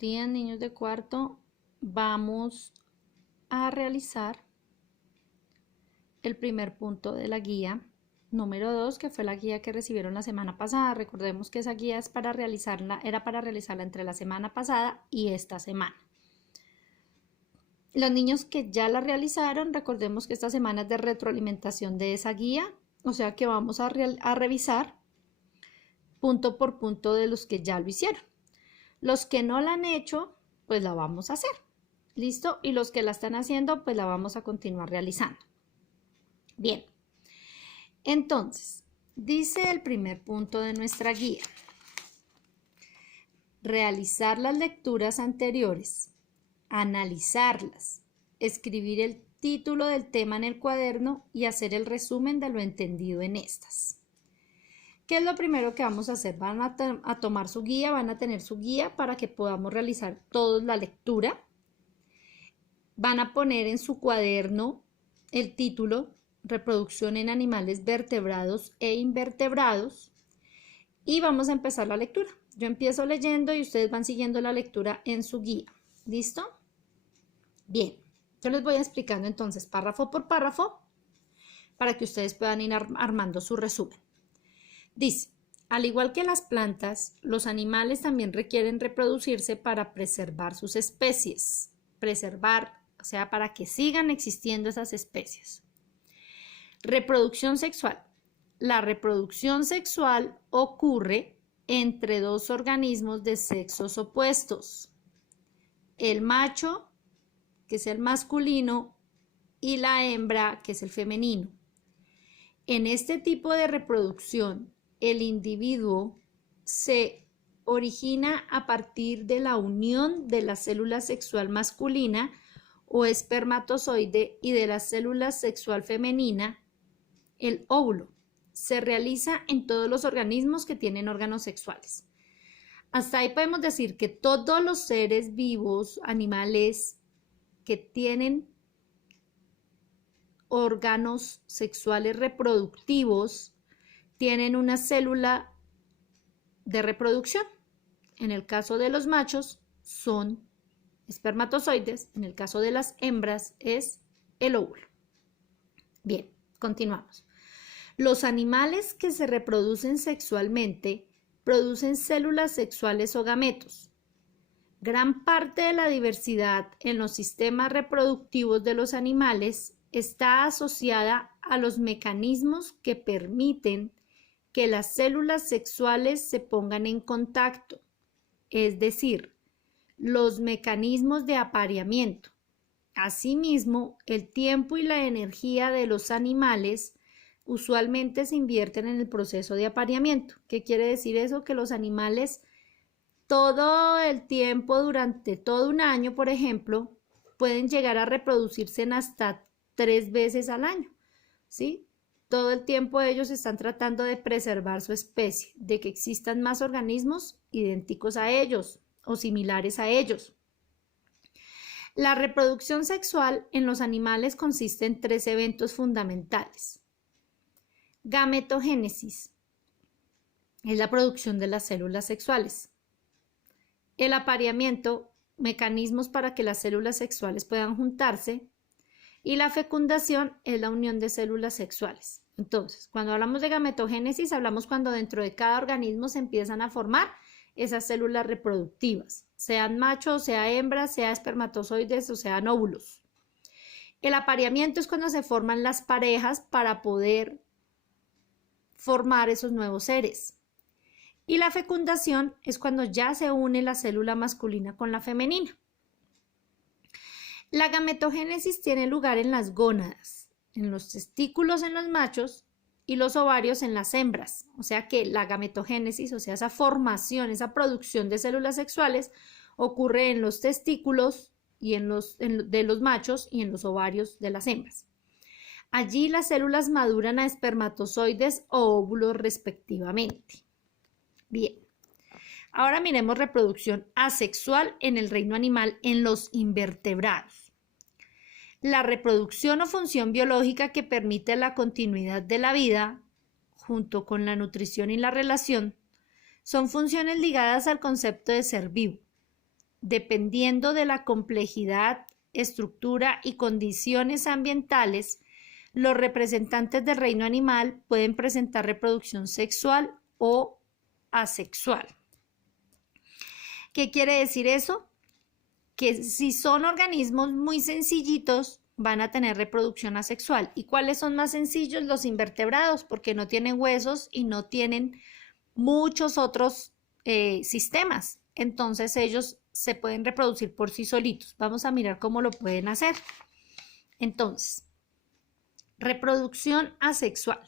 días, niños de cuarto. Vamos a realizar el primer punto de la guía número 2, que fue la guía que recibieron la semana pasada. Recordemos que esa guía es para realizarla, era para realizarla entre la semana pasada y esta semana. Los niños que ya la realizaron, recordemos que esta semana es de retroalimentación de esa guía, o sea que vamos a revisar punto por punto de los que ya lo hicieron. Los que no la han hecho, pues la vamos a hacer. ¿Listo? Y los que la están haciendo, pues la vamos a continuar realizando. Bien. Entonces, dice el primer punto de nuestra guía: realizar las lecturas anteriores, analizarlas, escribir el título del tema en el cuaderno y hacer el resumen de lo entendido en estas. ¿Qué es lo primero que vamos a hacer? Van a tomar su guía, van a tener su guía para que podamos realizar todos la lectura. Van a poner en su cuaderno el título: reproducción en animales vertebrados e invertebrados, y vamos a empezar la lectura. Yo empiezo leyendo y ustedes van siguiendo la lectura en su guía. ¿Listo? Bien, yo les voy explicando entonces párrafo por párrafo para que ustedes puedan ir armando su resumen. Dice: al igual que las plantas, los animales también requieren reproducirse para preservar sus especies. Preservar, o sea, para que sigan existiendo esas especies. Reproducción sexual. La reproducción sexual ocurre entre dos organismos de sexos opuestos: el macho, que es el masculino, y la hembra, que es el femenino. En este tipo de reproducción, el individuo se origina a partir de la unión de la célula sexual masculina o espermatozoide y de la célula sexual femenina, el óvulo. Se realiza en todos los organismos que tienen órganos sexuales. Hasta ahí podemos decir que todos los seres vivos, animales que tienen órganos sexuales reproductivos, tienen una célula de reproducción. En el caso de los machos son espermatozoides, en el caso de las hembras es el óvulo. Bien, continuamos. Los animales que se reproducen sexualmente producen células sexuales o gametos. Gran parte de la diversidad en los sistemas reproductivos de los animales está asociada a los mecanismos que permiten que las células sexuales se pongan en contacto, es decir, los mecanismos de apareamiento. Asimismo, el tiempo y la energía de los animales usualmente se invierten en el proceso de apareamiento. ¿Qué quiere decir eso? Que los animales todo el tiempo, durante todo un año, por ejemplo, pueden llegar a reproducirse en hasta 3 veces al año, ¿sí? Todo el tiempo ellos están tratando de preservar su especie, de que existan más organismos idénticos a ellos o similares a ellos. La reproducción sexual en los animales consiste en 3 eventos fundamentales. Gametogénesis es la producción de las células sexuales. El apareamiento, mecanismos para que las células sexuales puedan juntarse. Y la fecundación es la unión de células sexuales. Entonces, cuando hablamos de gametogénesis, hablamos cuando dentro de cada organismo se empiezan a formar esas células reproductivas, sean machos, sea hembras, sea espermatozoides o sean óvulos. El apareamiento es cuando se forman las parejas para poder formar esos nuevos seres. Y la fecundación es cuando ya se une la célula masculina con la femenina. La gametogénesis tiene lugar en las gónadas, en los testículos en los machos y los ovarios en las hembras. O sea que la gametogénesis, o sea, esa formación, esa producción de células sexuales, ocurre en los testículos y de los machos y en los ovarios de las hembras. Allí las células maduran a espermatozoides o óvulos respectivamente. Bien. Ahora miremos reproducción asexual en el reino animal en los invertebrados. La reproducción o función biológica que permite la continuidad de la vida, junto con la nutrición y la relación, son funciones ligadas al concepto de ser vivo. dependiendo de la complejidad, estructura y condiciones ambientales, los representantes del reino animal pueden presentar reproducción sexual o asexual. ¿Qué quiere decir eso? Que si son organismos muy sencillitos, van a tener reproducción asexual. ¿Y cuáles son más sencillos? Los invertebrados, porque no tienen huesos y no tienen muchos otros sistemas. Entonces ellos se pueden reproducir por sí solitos. Vamos a mirar cómo lo pueden hacer. Entonces, reproducción asexual.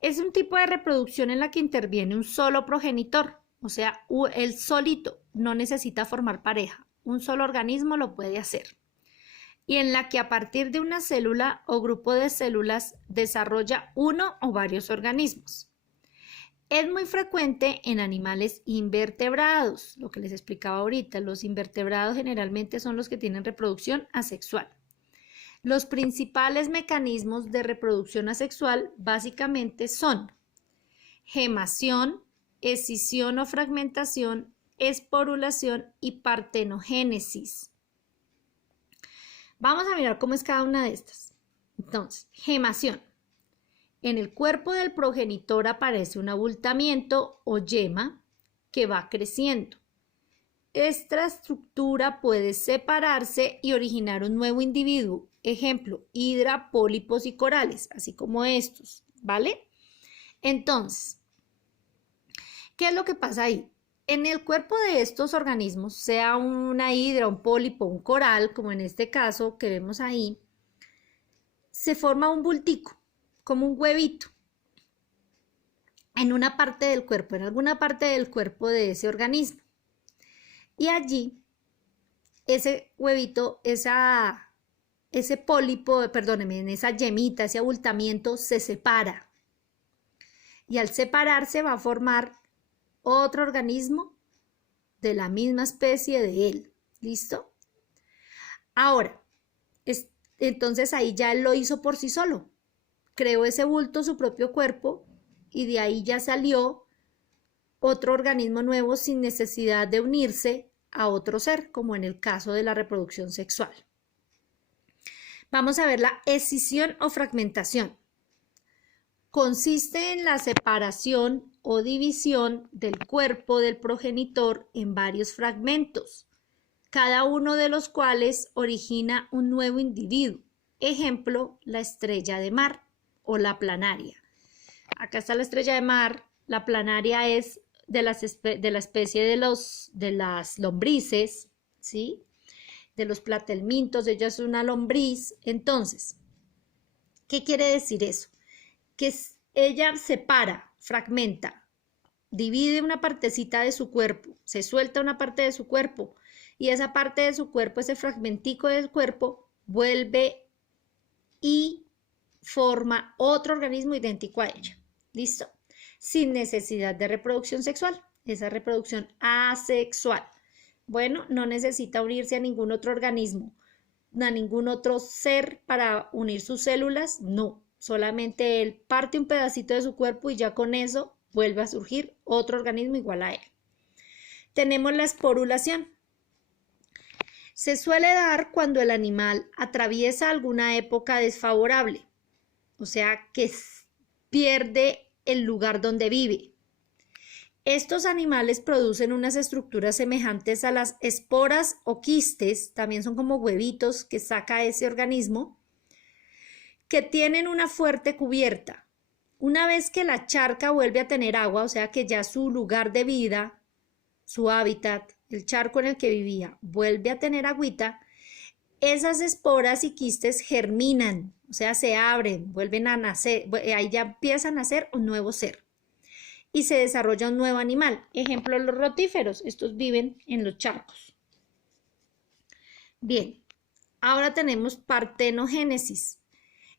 Es un tipo de reproducción en la que interviene un solo progenitor, o sea, él solito, no necesita formar pareja. Un solo organismo lo puede hacer. Y en la que a partir de una célula o grupo de células desarrolla uno o varios organismos. Es muy frecuente en animales invertebrados, lo que les explicaba ahorita. Los invertebrados generalmente son los que tienen reproducción asexual. Los principales mecanismos de reproducción asexual básicamente son gemación, escisión o fragmentación, esporulación y partenogénesis. Vamos a mirar cómo es cada una de estas. Entonces, gemación. En el cuerpo del progenitor aparece un abultamiento o yema que va creciendo. Esta estructura puede separarse y originar un nuevo individuo. Ejemplo, hidra, pólipos y corales, así como estos, ¿vale? Entonces, ¿qué es lo que pasa ahí? En el cuerpo de estos organismos, sea una hidra, un pólipo, un coral, como en este caso que vemos ahí, se forma un bultico, como un huevito, en una parte del cuerpo, en alguna parte del cuerpo de ese organismo. Y allí, ese huevito, ese pólipo, perdónenme, en esa yemita, ese abultamiento se separa. Y al separarse va a formar otro organismo de la misma especie de él. ¿Listo? Ahora, entonces ahí ya él lo hizo por sí solo. Creó ese bulto, su propio cuerpo, y de ahí ya salió otro organismo nuevo sin necesidad de unirse a otro ser, como en el caso de la reproducción sexual. Vamos a ver la escisión o fragmentación. Consiste en la separación o división del cuerpo del progenitor en varios fragmentos, cada uno de los cuales origina un nuevo individuo. Ejemplo, la estrella de mar o la planaria. Acá está la estrella de mar, la planaria es de la especie de las lombrices, ¿sí? De los platelmintos, ella es una lombriz. Entonces, ¿qué quiere decir eso? Que ella separa, fragmenta, divide una partecita de su cuerpo, se suelta una parte de su cuerpo y esa parte de su cuerpo, ese fragmentico del cuerpo, vuelve y forma otro organismo idéntico a ella. ¿Listo? Sin necesidad de reproducción sexual. Esa reproducción asexual. Bueno, no necesita unirse a ningún otro organismo, a ningún otro ser para unir sus células. No, solamente él parte un pedacito de su cuerpo y ya con eso vuelve a surgir otro organismo igual a él. Tenemos la esporulación. Se suele dar cuando el animal atraviesa alguna época desfavorable, o sea que pierde el lugar donde vive. Estos animales producen unas estructuras semejantes a las esporas o quistes, también son como huevitos que saca ese organismo, que tienen una fuerte cubierta. Una vez que la charca vuelve a tener agua, o sea que ya su lugar de vida, su hábitat, el charco en el que vivía, vuelve a tener agüita, esas esporas y quistes germinan, o sea, se abren, vuelven a nacer, ahí ya empieza a nacer un nuevo ser y se desarrolla un nuevo animal. Ejemplo, los rotíferos, estos viven en los charcos. Bien, ahora tenemos partenogénesis.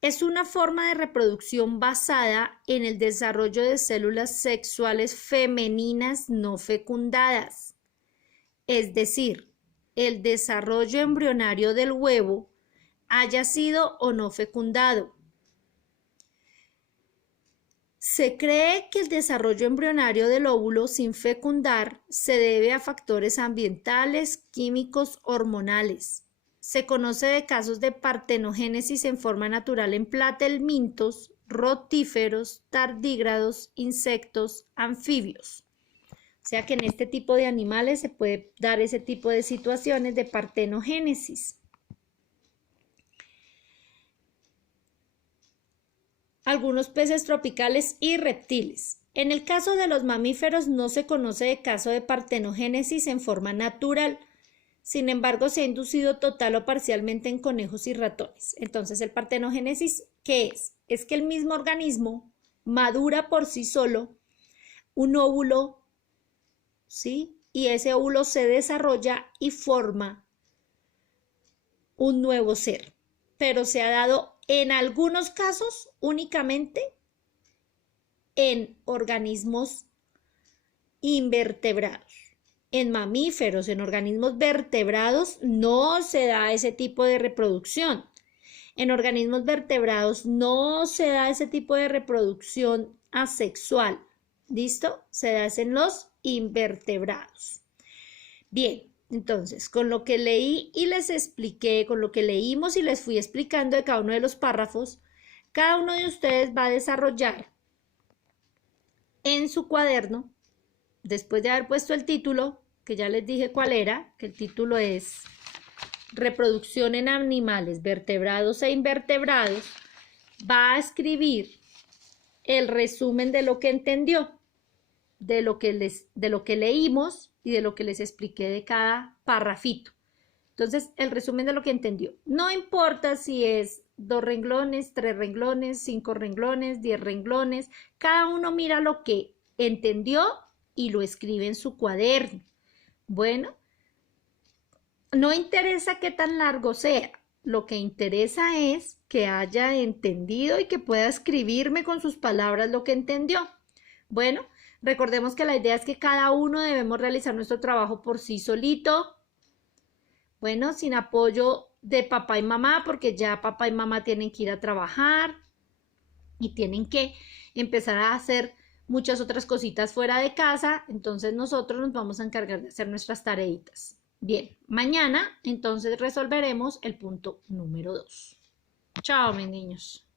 Es una forma de reproducción basada en el desarrollo de células sexuales femeninas no fecundadas, es decir, el desarrollo embrionario del huevo haya sido o no fecundado. Se cree que el desarrollo embrionario del óvulo sin fecundar se debe a factores ambientales, químicos, hormonales. Se conoce de casos de partenogénesis en forma natural en platelmintos, rotíferos, tardígrados, insectos, anfibios. O sea que en este tipo de animales se puede dar ese tipo de situaciones de partenogénesis. Algunos peces tropicales y reptiles. En el caso de los mamíferos no se conoce de caso de partenogénesis en forma natural. Sin embargo, se ha inducido total o parcialmente en conejos y ratones. Entonces, el partenogénesis, ¿qué es? Es que el mismo organismo madura por sí solo un óvulo, ¿sí? Y ese óvulo se desarrolla y forma un nuevo ser. Pero se ha dado en algunos casos únicamente en organismos invertebrados. En mamíferos, en organismos vertebrados, no se da ese tipo de reproducción. En organismos vertebrados no se da ese tipo de reproducción asexual. ¿Listo? Se da en los invertebrados. Bien, entonces, con lo que leí y les expliqué, con lo que leímos y les fui explicando de cada uno de los párrafos, cada uno de ustedes va a desarrollar en su cuaderno, después de haber puesto el título, que ya les dije cuál era, que el título es Reproducción en animales vertebrados e invertebrados, va a escribir el resumen de lo que entendió, de lo que leímos y de lo que les expliqué de cada parrafito. Entonces, el resumen de lo que entendió. No importa si es 2 renglones, 3 renglones, 5 renglones, 10 renglones. Cada uno mira lo que entendió y lo escribe en su cuaderno. Bueno, no interesa qué tan largo sea. Lo que interesa es que haya entendido y que pueda escribirme con sus palabras lo que entendió. Bueno, recordemos que la idea es que cada uno debemos realizar nuestro trabajo por sí solito. Bueno, sin apoyo de papá y mamá, porque ya papá y mamá tienen que ir a trabajar y tienen que empezar a hacer muchas otras cositas fuera de casa. Entonces nosotros nos vamos a encargar de hacer nuestras tareitas. Bien, mañana entonces resolveremos el punto número 2. Chao, mis niños.